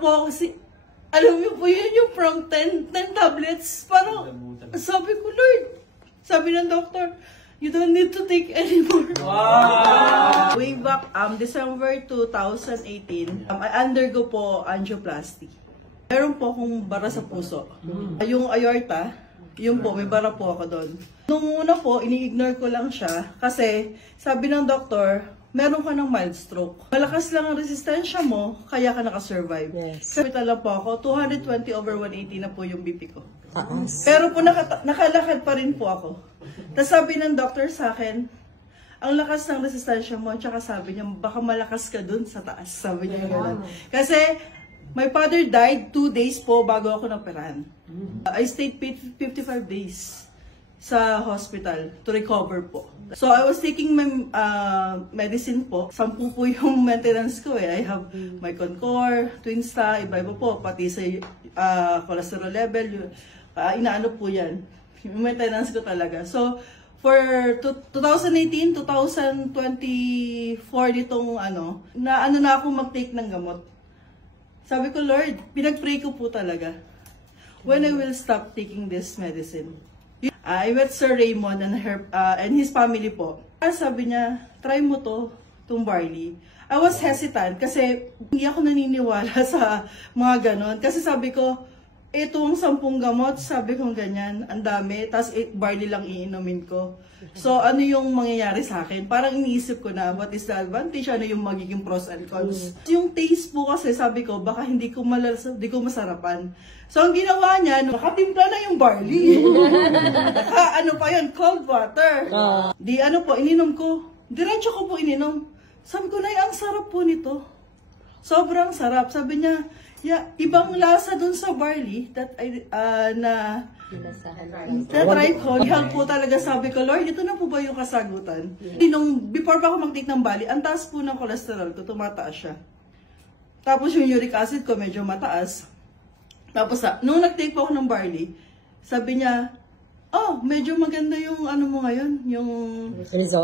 umiyak po ako kasi, alam niyo po yun yung from 10 tablets. Parang, sabi ko, Lord, sabi ng doctor, you don't need to take anymore. Wow! Way back, December 2018, I undergo po angioplasty. Meron po akong bara sa puso. Yung aorta, yun po, may bara po ako doon. Nung una po, ini-ignore ko lang siya kasi sabi ng doktor, meron ka ng mild stroke. Malakas lang ang resistensya mo, kaya ka nakasurvive. Yes. Hospital lang po ako, 220/180 na po yung BP ko. Taas. Pero po nakalakad pa rin po ako. Tapos sabi ng doctor sa akin, ang lakas ng resistensya mo, tsaka sabi niya, baka malakas ka dun sa taas. Sabi niya gano'n. Kasi my father died 2 days po bago ako naperahan. I stayed 55 days sa hospital to recover po. So I was taking my medicine po. 10 po yung maintenance ko eh. I have my Concor, Twinsta, iba-iba po. Pati sa cholesterol level, inaano po yan. Yung maintenance ko talaga. So for 2018, 2024 ditong na ako mag-take ng gamot. Sabi ko, Lord, pinag-pray ko po talaga. When I will stop taking this medicine. I met Sir Raymond and his family po. Sabi niya, try mo itong barley. I was hesitant kasi hindi ako naniniwala sa mga ganon. Kasi sabi ko, itong 10 gamot, sabi ko ganyan, ang dami, tapos 8 barley lang iinumin ko. So, ano yung mangyayari sa akin? Parang iniisip ko na, what is the advantage? Ano yung magiging pros and cons? Yung taste po kasi, sabi ko, baka hindi ko masarapan. So, ang ginawa niya, nakatimpla na yung barley. Ano pa yun? Cold water. Ininom ko. Diretso ko po ininom. Sabi ko, Nay, ang sarap po nito. Sobrang sarap. Sabi niya, ibang lasa dun sa barley that try ko. Ihang po talaga sabi ko, Lord, ito na po ba yung kasagutan? Before pa ako mag-take ng barley, ang taas po ng cholesterol ko, tumataas siya. Tapos yung uric acid ko medyo mataas. Tapos nung nag-take po ako ng barley, sabi niya, medyo maganda yung mo ngayon, yung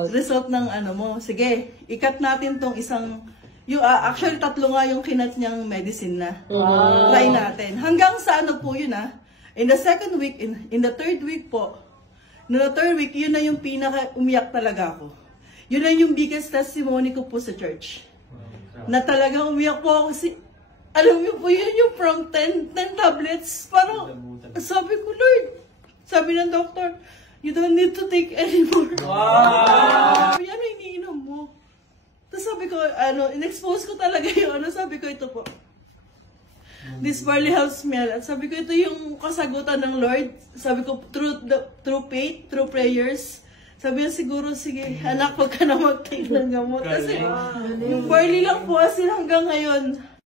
result ng mo. Sige, ikat natin tong isang, actually 3 nga yung kinat niyang medicine na. Try natin. Hanggang sa po yun In the second week, in the third week po, no the third week, yun na yung pinaka-umiyak talaga ako. Yun na yung biggest testimony ko po sa church. Na talagang umiyak po ako kasi, alam niyo po yun yung from 10 tablets. Parang, sabi ko, Lord, sabi ng doctor, you don't need to take anymore. Wow! Ano iniinom mo? Tapos sabi ko, in-expose ko talaga yung sabi ko, ito po. This barley helps me. At sabi ko, ito yung kasagutan ng Lord. Sabi ko, through faith, through prayers. Sabi niya, siguro, sige, anak, huwag ka na mag-take ng gamot. Kasi yung barley lang po, as in hanggang ngayon,